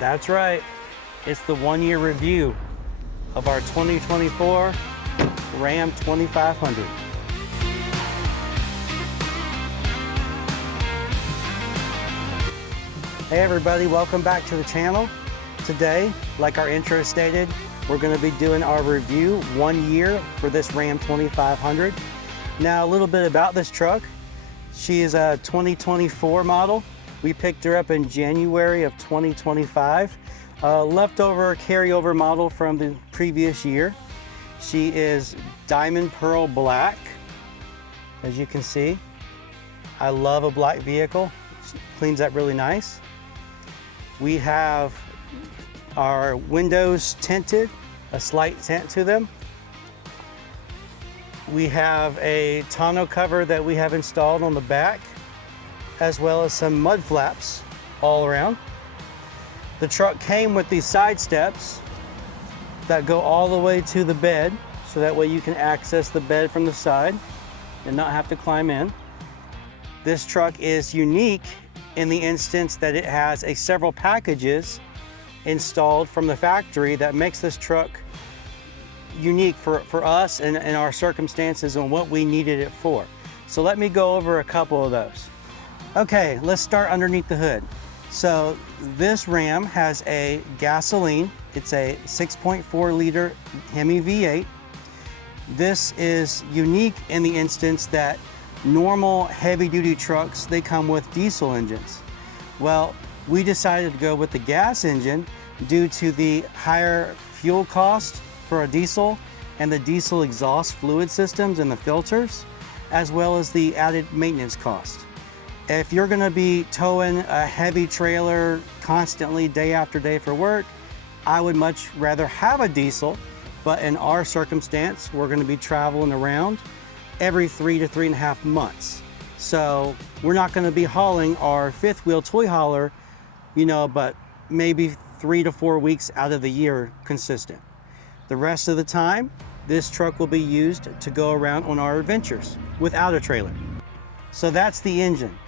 That's right. It's the 1-year review of our 2024 Ram 2500. Hey everybody, welcome back to the channel. Today, like our intro stated, we're going to be doing our review 1 year for this Ram 2500. Now a little bit about this truck. She is a 2024 model. We picked her up in January of 2025. Leftover carryover model from the previous year. She is diamond pearl black, as you can see. I love a black vehicle. She cleans up really nice. We have our windows tinted, a slight tint to them. We have a tonneau cover that we have installed on the back, as well as some mud flaps all around. The truck came with these side steps that go all the way to the bed, so that way you can access the bed from the side and not have to climb in. This truck is unique in the instance that it has several packages installed from the factory that makes this truck unique for us and our circumstances and what we needed it for. So let me go over a couple of those. Okay, let's start underneath the hood. So this Ram has a gasoline. It's a 6.4 liter Hemi V8. This is unique in the instance that normal heavy duty trucks, they come with diesel engines. Well, we decided to go with the gas engine due to the higher fuel cost for a diesel and the diesel exhaust fluid systems and the filters, as well as the added maintenance cost. If you're gonna be towing a heavy trailer constantly day after day for work, I would much rather have a diesel, but in our circumstance, we're gonna be traveling around every 3 to 3.5 months. So we're not gonna be hauling our fifth wheel toy hauler, but maybe 3 to 4 weeks out of the year consistent. The rest of the time, this truck will be used to go around on our adventures without a trailer. So that's the engine.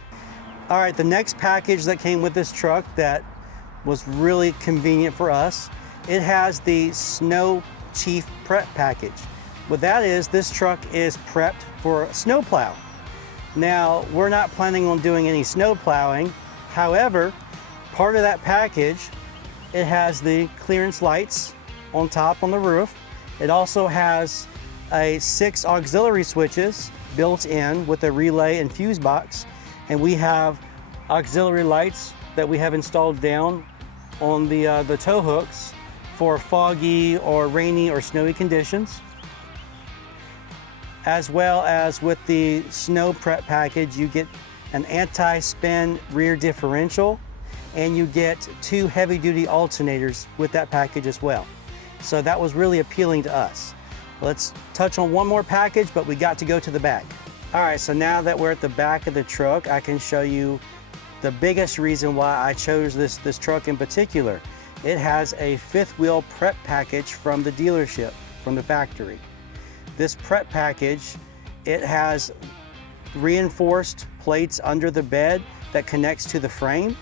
All right, the next package that came with this truck that was really convenient for us, it has the Snow Chief Prep package. What that is, this truck is prepped for snow plow. Now, we're not planning on doing any snow plowing. However, part of that package, it has the clearance lights on top on the roof. It also has 6 auxiliary switches built in with a relay and fuse box. And we have auxiliary lights that we have installed down on the tow hooks for foggy or rainy or snowy conditions. As well as with the snow prep package, you get an anti-spin rear differential, and you get 2 heavy-duty alternators with that package as well. So that was really appealing to us. Let's touch on one more package, but we got to go to the back. All right, so now that we're at the back of the truck, I can show you the biggest reason why I chose this truck in particular. It has a fifth wheel prep package from the dealership, from the factory. This prep package, it has reinforced plates under the bed that connects to the frame,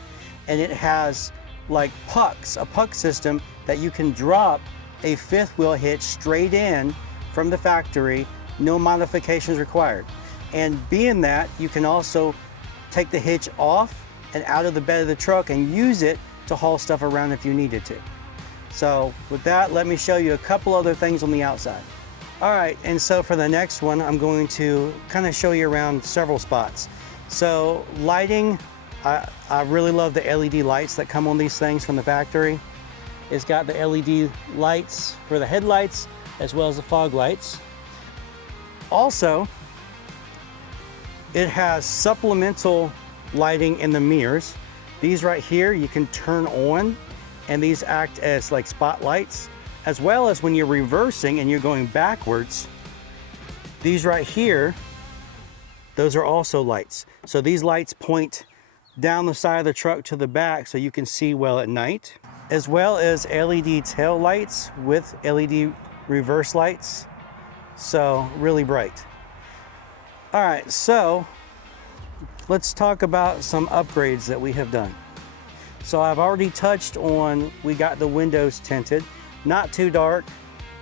and it has like pucks, a puck system that you can drop a fifth wheel hitch straight in from the factory, no modifications required. And being that, you can also take the hitch off and out of the bed of the truck and use it to haul stuff around if you needed to. So with that, let me show you a couple other things on the outside. All right, and so for the next one, I'm going to kind of show you around several spots. So lighting, I really love the LED lights that come on these things from the factory. It's got the LED lights for the headlights as well as the fog lights. Also, it has supplemental lighting in the mirrors. These right here, you can turn on, and these act as like spotlights, as well as when you're reversing and you're going backwards, these right here, those are also lights. So these lights point down the side of the truck to the back so you can see well at night, as well as LED tail lights with LED reverse lights. So really bright. All right, so let's talk about some upgrades that we have done. So I've already touched on, we got the windows tinted, not too dark,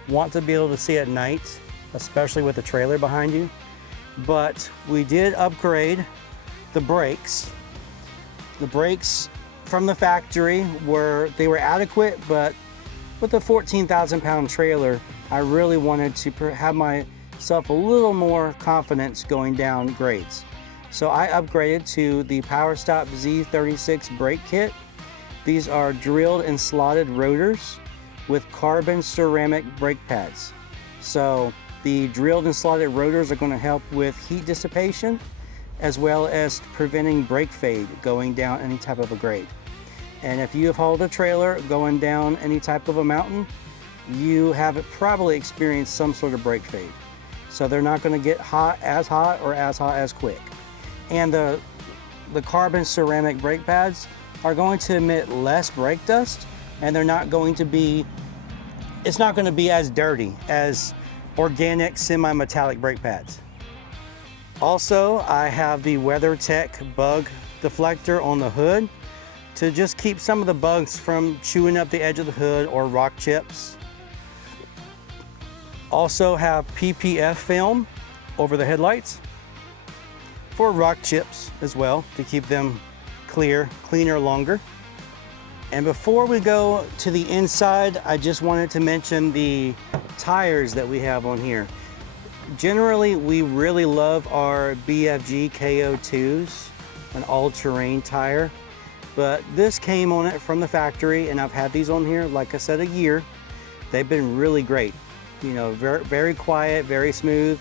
want to be able to see at night, especially with the trailer behind you. But we did upgrade the brakes. The brakes from the factory were adequate, but with a 14,000 pound trailer, I really wanted to have myself a little more confidence going down grades. So I upgraded to the PowerStop Z36 brake kit. These are drilled and slotted rotors with carbon ceramic brake pads. So the drilled and slotted rotors are going to help with heat dissipation as well as preventing brake fade going down any type of a grade. And if you have hauled a trailer going down any type of a mountain, you have probably experienced some sort of brake fade. So they're not going to get hot or as hot as quick. And the carbon ceramic brake pads are going to emit less brake dust, and they're not going to be, it's not going to be as dirty as organic semi-metallic brake pads. Also, I have the WeatherTech bug deflector on the hood to just keep some of the bugs from chewing up the edge of the hood or rock chips. Also have PPF film over the headlights for rock chips as well, to keep them cleaner longer. And before we go to the inside, I just wanted to mention the tires that we have on here. Generally, we really love our BFG KO2s, an all-terrain tire, but this came on it from the factory, and I've had these on here, like I said, a year. They've been really great. You know, very, very quiet, very smooth,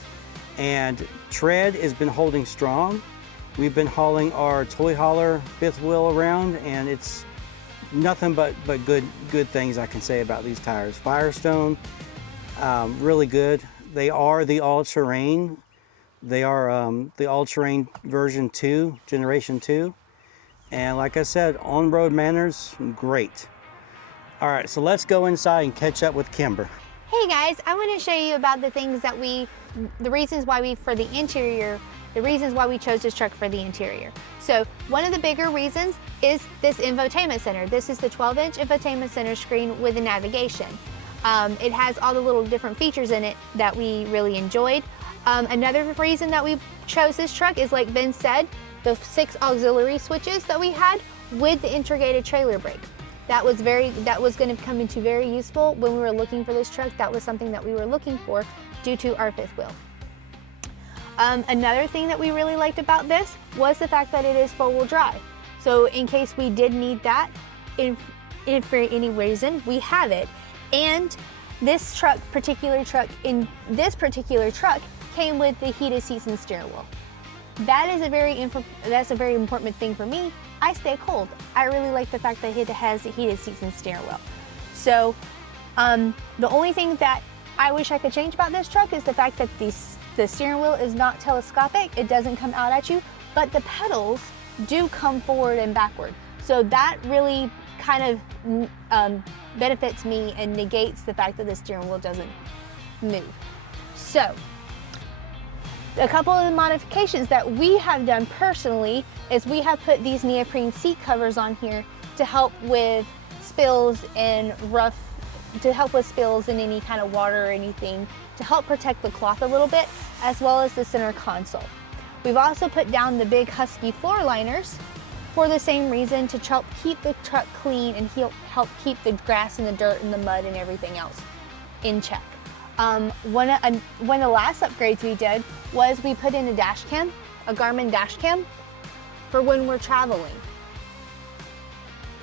and tread has been holding strong. We've been hauling our toy hauler fifth wheel around, and it's nothing but good things I can say about these tires. Firestone, really good. They are the all-terrain. They are the all-terrain version 2, generation 2. And like I said, on-road manners, great. All right, so let's go inside and catch up with Kimber. Hey guys, I want to show you about the things that the reasons why we chose this truck for the interior. So one of the bigger reasons is this infotainment center. This is the 12-inch infotainment center screen with the navigation. It has all the little different features in it that we really enjoyed. Another reason that we chose this truck is, like Ben said, the 6 auxiliary switches that we had with the integrated trailer brake. That was going to come into very useful when we were looking for this truck. That was something that we were looking for due to our fifth wheel. Another thing that we really liked about this was the fact that it is 4-wheel drive. So in case we did need that, if for any reason, we have it. And this particular truck came with the heated seats and steering wheel. That's a very important thing for me. I stay cold. I really like the fact that it has the heated seats and steering wheel. So the only thing that I wish I could change about this truck is the fact that the steering wheel is not telescopic. It doesn't come out at you, but the pedals do come forward and backward. So that really kind of benefits me and negates the fact that the steering wheel doesn't move. So a couple of the modifications that we have done personally is we have put these neoprene seat covers on here to help with spills and any kind of water or anything, to help protect the cloth a little bit, as well as the center console. We've also put down the big Husky floor liners for the same reason, to help keep the truck clean and help keep the grass and the dirt and the mud and everything else in check. One of the last upgrades we did was we put in a dash cam, a Garmin dash cam, for when we're traveling.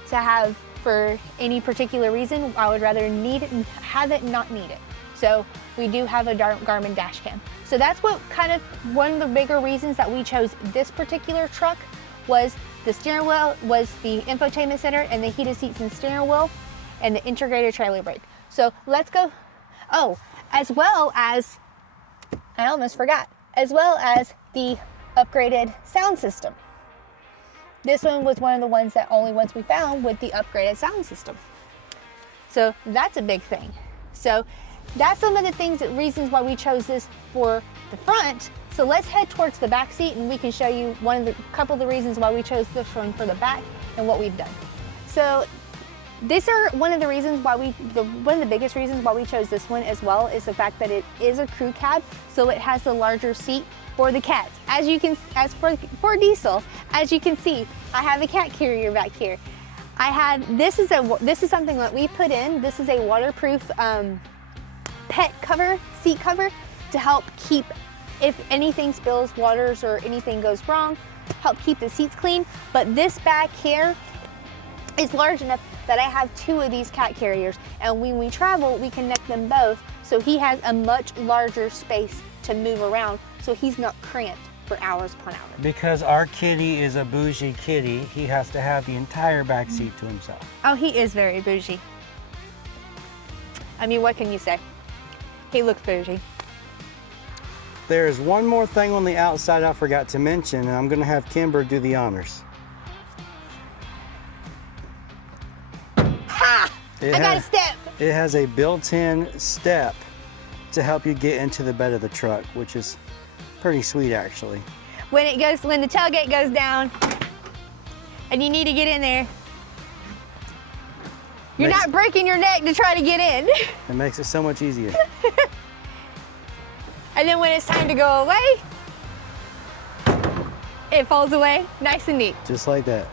To have for any particular reason, I would rather need it and have it and not need it. So we do have a Garmin dash cam. So that's what one of the bigger reasons that we chose this particular truck was the steering wheel, was the infotainment center and the heated seats and steering wheel and the integrated trailer brake. So let's go. Oh, as well as, I almost forgot, as well as the upgraded sound system. This one was one of the only ones we found with the upgraded sound system. So that's a big thing. So that's some of the reasons why we chose this for the front. So let's head towards the back seat and we can show you couple of the reasons why we chose this one for the back and what we've done. So these are one of the reasons why one of the biggest reasons why we chose this one as well is the fact that it is a crew cab, so it has the larger seat for the cats. For Diesel, as you can see, I have a cat carrier back here. This is something that we put in. This is a waterproof pet cover, seat cover, to help keep, if anything spills waters or anything goes wrong, help keep the seats clean. But this back here is large enough that I have 2 of these cat carriers, and when we travel, we connect them both, so he has a much larger space to move around, so he's not cramped for hours upon hours. Because our kitty is a bougie kitty, he has to have the entire back seat to himself. Oh, he is very bougie. I mean, what can you say? He looks bougie. There's one more thing on the outside I forgot to mention, and I'm gonna have Kimber do the honors. Ha! I got a step. It has a built-in step to help you get into the bed of the truck, which is pretty sweet actually. When the tailgate goes down and you need to get in there, you're not breaking your neck to try to get in. It makes it so much easier. And then when it's time to go away, it falls away nice and neat. Just like that.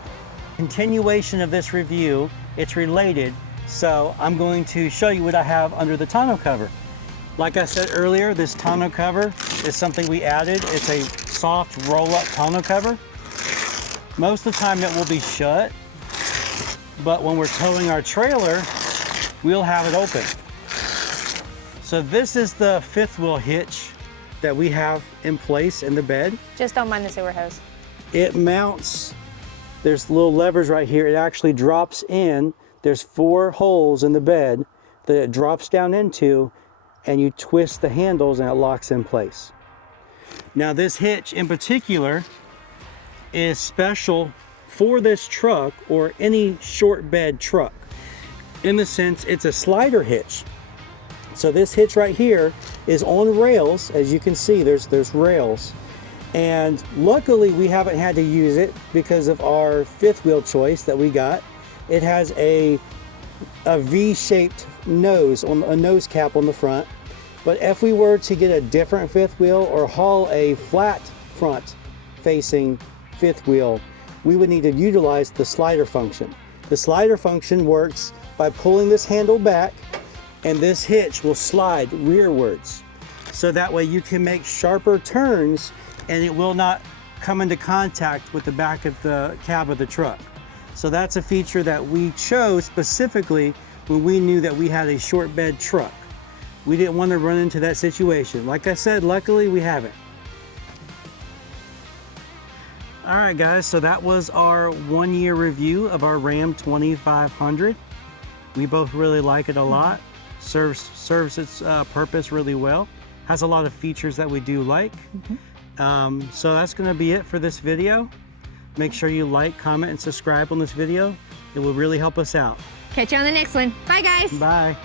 Continuation of this review, it's related, so I'm going to show you what I have under the tonneau cover. Like I said earlier, this tonneau cover is something we added. It's a soft roll-up tonneau cover. Most of the time it will be shut, but when we're towing our trailer, we'll have it open. So this is the 5th wheel hitch that we have in place in the bed. Just don't mind the sewer hose. It mounts, there's little levers right here. It actually drops in. There's 4 holes in the bed that it drops down into, and you twist the handles and it locks in place. Now this hitch in particular is special for this truck or any short bed truck. In the sense, it's a slider hitch. So this hitch right here is on rails. As you can see, there's rails. And luckily we haven't had to use it because of our 5th wheel choice that we got. It has a V-shaped nose, on a nose cap on the front. But if we were to get a different 5th wheel or haul a flat front facing 5th wheel, we would need to utilize the slider function. The slider function works by pulling this handle back, and this hitch will slide rearwards. So that way you can make sharper turns and it will not come into contact with the back of the cab of the truck. So that's a feature that we chose specifically when we knew that we had a short bed truck. We didn't want to run into that situation. Like I said, luckily we haven't. All right guys, so that was our 1-year review of our Ram 2500. We both really like it a lot. Serves its purpose really well. Has a lot of features that we do like. So that's gonna be it for this video. Make sure you like, comment, and subscribe on this video. It will really help us out. Catch you on the next one. Bye guys. Bye.